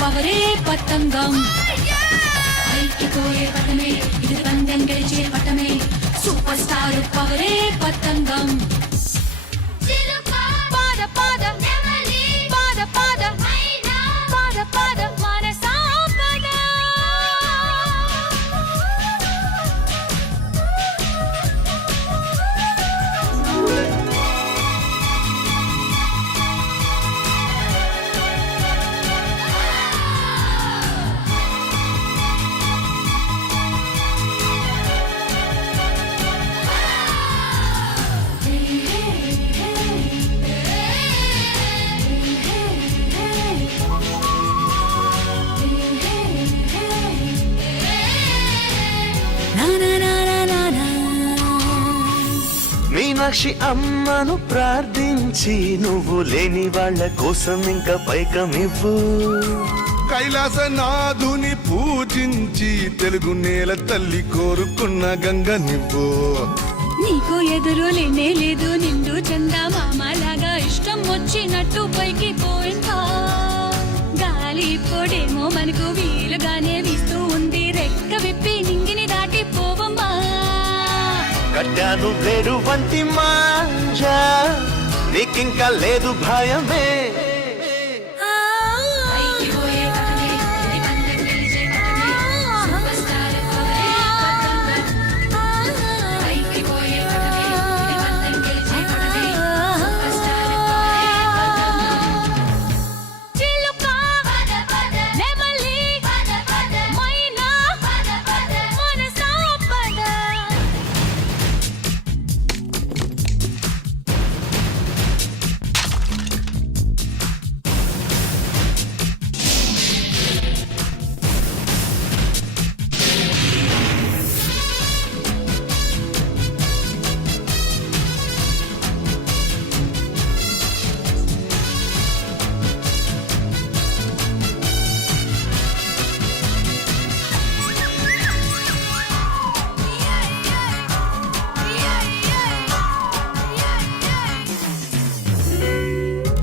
పవరే పతంగం పైకిపోయే పటమే ఇది పందెం గెలిచే పటమే సూపర్ స్టార్ పవరే పతంగం పాద పాద పాద పాద పాద పాద మనసా పద మీనాక్షి అమ్మను ప్రార్థించి నువ్వు లేని వాళ్ళ కోసం ఇంకా పైకమివ్వు కైలాసనాథుని పూజించి తెలుగు నేల తల్లి కోరుకున్న గంగ నివ్వు నీకు ఎదురు లేనే లేదు నిండు చందా మామలాగా ఇష్టం వచ్చినట్టు పైకి పోయిందా గాలి పొడేమో మనకు వీలుగానే వీస్తూ ఉంది రెక్క విప్పి నింగిని దాటి పోవమ్మా కట్టాను వేరు వంటి మాంజా నీకింకా లేదు భయమే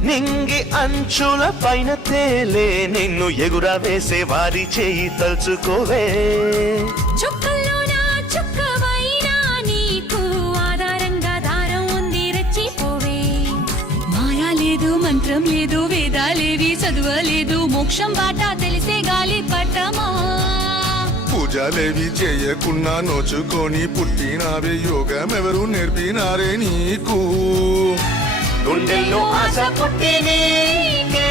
నింగి అంచుల పైన తేలే నిన్ను ఎగుర వేసే వారి చేయి తలుచుకోవే చుక్కల్లోనా చుక్కవైనా నీకు ఆధారంగా దారం ఉంది రెచ్చిపోవే మాయా లేదు మంత్రం లేదు వేదాలేవి చదువలేదు మోక్షం బాట తెలిసే గాలి పట్టమా పూజలేవి చేయకున్నా నోచుకొని పుట్టినావే యోగమెవరు నేర్పినారే నీకు గుండెల్లో ఆశ పుట్టి నీకే